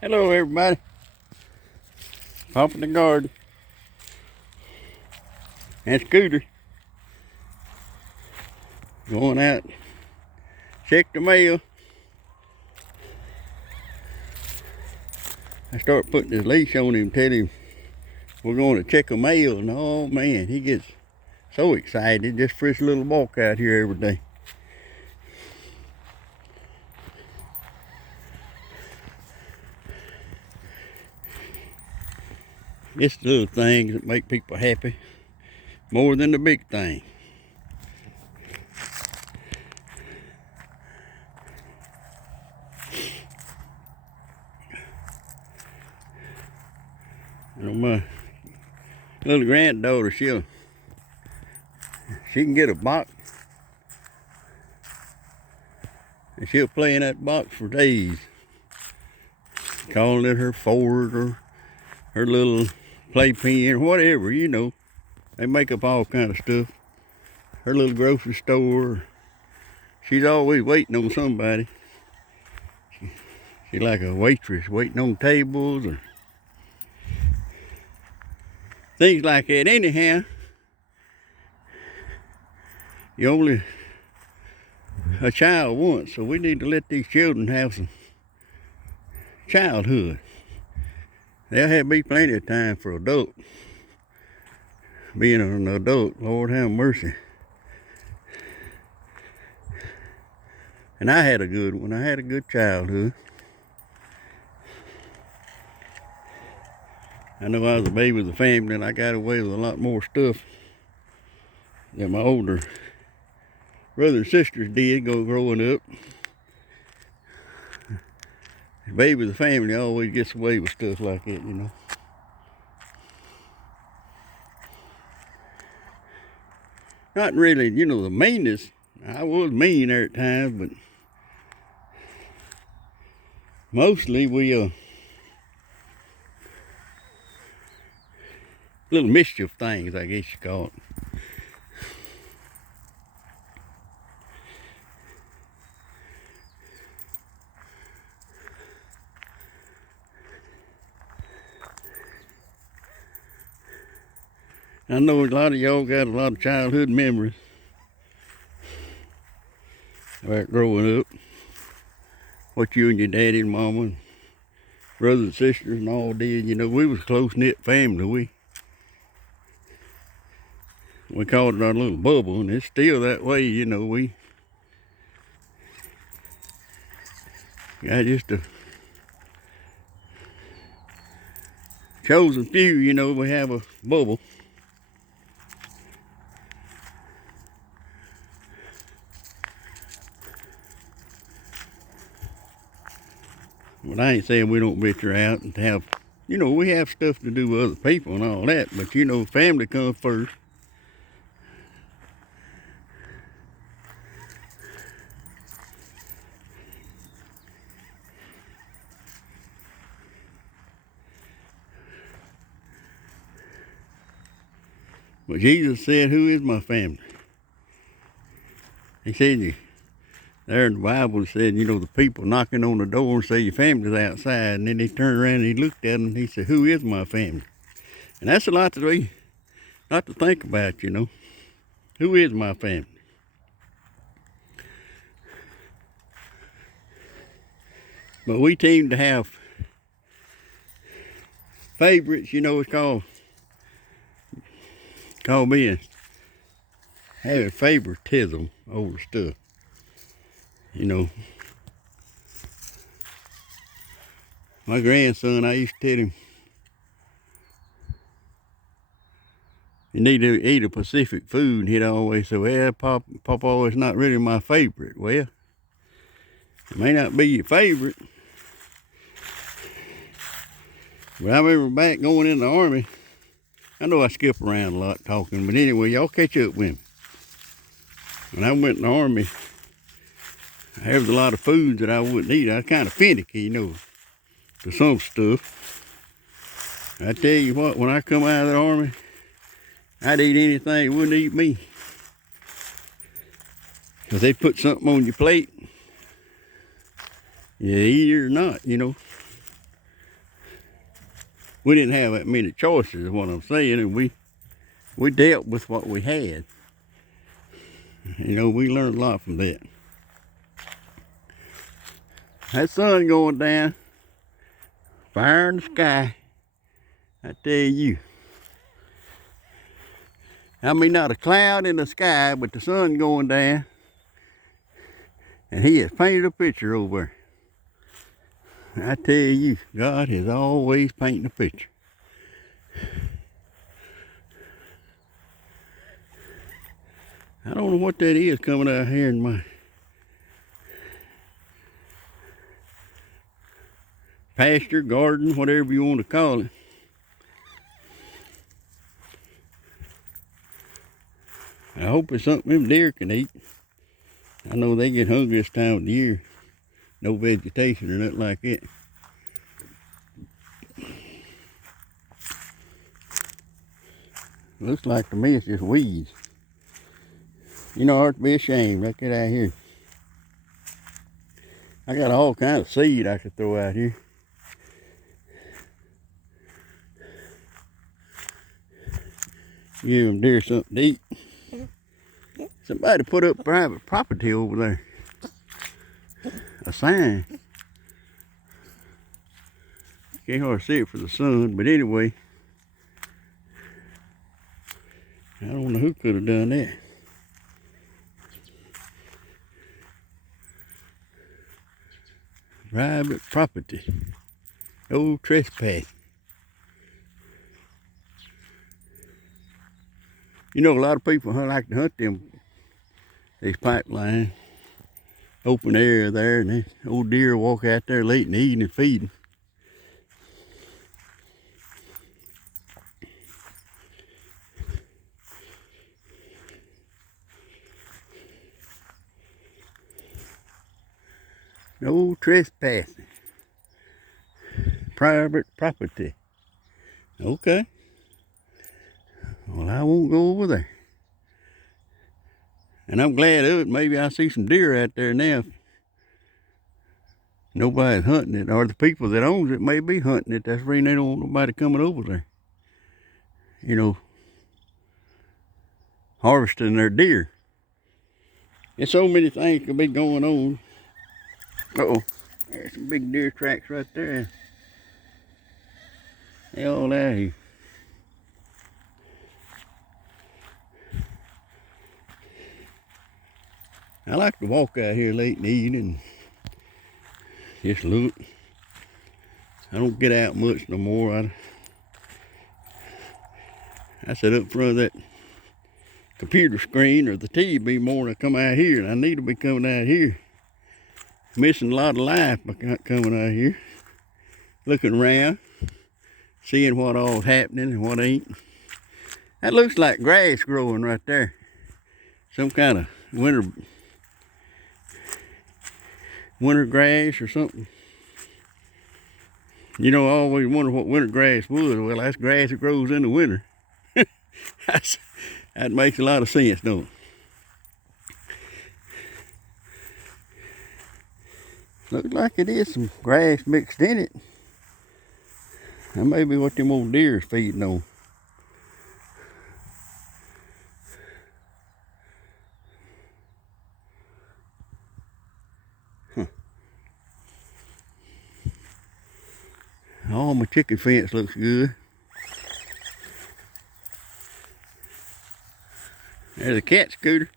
Hello everybody. Pop in the garden. And Scooter. Going out. Check the mail. I start putting this leash on him, tell him we're going to check the mail, and oh man, he gets so excited just for his little walk out here every day. It's the little things that make people happy more than the big thing. You know, my little granddaughter, she can get a box and she'll play in that box for days, calling it her Ford or her little playpen or whatever, you know. They make up all kind of stuff. Her little grocery store. She's always waiting on somebody. She's like a waitress waiting on tables or things like that. Anyhow, you're only a child once, so we need to let these children have some childhood. There'll have be plenty of time for adult. Being an adult, Lord have mercy. And I had a good one. I had a good childhood. I know I was a baby of the family and I got away with a lot more stuff than my older brothers and sisters did growing up. The baby of the family always gets away with stuff like that, you know. Not really, you know, the meanness. I was mean there at times, but mostly we little mischief things, I guess you call it. I know a lot of y'all got a lot of childhood memories about growing up. What you and your daddy and mama and brothers and sisters and all did. You know, we was a close-knit family. We called it our little bubble, and it's still that way, you know. We got just a chosen few, you know, we have a bubble. But I ain't saying we don't venture out and have, you know, we have stuff to do with other people and all that, but you know, family comes first. But Jesus said, who is my family? He said, there in the Bible it said, you know, the people knocking on the door and say your family's outside. And then he turned around and he looked at them and he said, who is my family? And that's a lot to think about, you know. Who is my family? But we seem to have favorites, you know, it's called being having favoritism over stuff. You know, my grandson, I used to tell him, you need to eat a Pacific food, and he'd always say, well, Papa, it's not really my favorite. Well, it may not be your favorite. But I remember back going in the Army, I know I skip around a lot talking, but anyway, y'all catch up with me. When I went in the Army, I had a lot of foods that I wouldn't eat. I was kind of finicky, you know, to some stuff. I tell you what, when I come out of the Army, I'd eat anything that wouldn't eat me. Because they'd put something on your plate, you eat it or not, you know. we didn't have that many choices is what I'm saying, and we dealt with what we had. You know, we learned a lot from that. That sun going down, fire in the sky, I tell you. I mean, not a cloud in the sky, but the sun going down. And he has painted a picture over there. I tell you, God is always painting a picture. I don't know what that is coming out here in my pasture, garden, whatever you want to call it. I hope it's something them deer can eat. I know they get hungry this time of the year. No vegetation or nothing like that. Looks like to me it's just weeds. You know, it ought to be a shame. Look at out here. I got all kinds of seed I could throw out here. Give them deer something to eat. Somebody put up private property over there. A sign. Can't hardly see it for the sun, but anyway. I don't know who could have done that. Private property. No trespass. You know, a lot of people like to hunt these pipelines. Open area there, and the old deer walk out there late in the evening feeding. No trespassing. Private property. Okay. Well, I won't go over there. And I'm glad of it. Maybe I see some deer out there now. Nobody's hunting it, or the people that owns it may be hunting it. That's the reason they don't want nobody coming over there. You know, harvesting their deer. There's so many things could be going on. Uh-oh, there's some big deer tracks right there. They all out here. I like to walk out here late in the evening and just look. I don't get out much no more. I sit up in front of that computer screen or the TV more than I come out here, and I need to be coming out here. Missing a lot of life by not coming out here. Looking around, seeing what all's happening and what ain't. That looks like grass growing right there. Some kind of winter grass or something. You know, I always wonder what winter grass was. Well, that's grass that grows in the winter. That makes a lot of sense, don't it? Looks like it is some grass mixed in it. That may be what them old deer is feeding on. Oh, my chicken fence looks good. There's a cat scooter.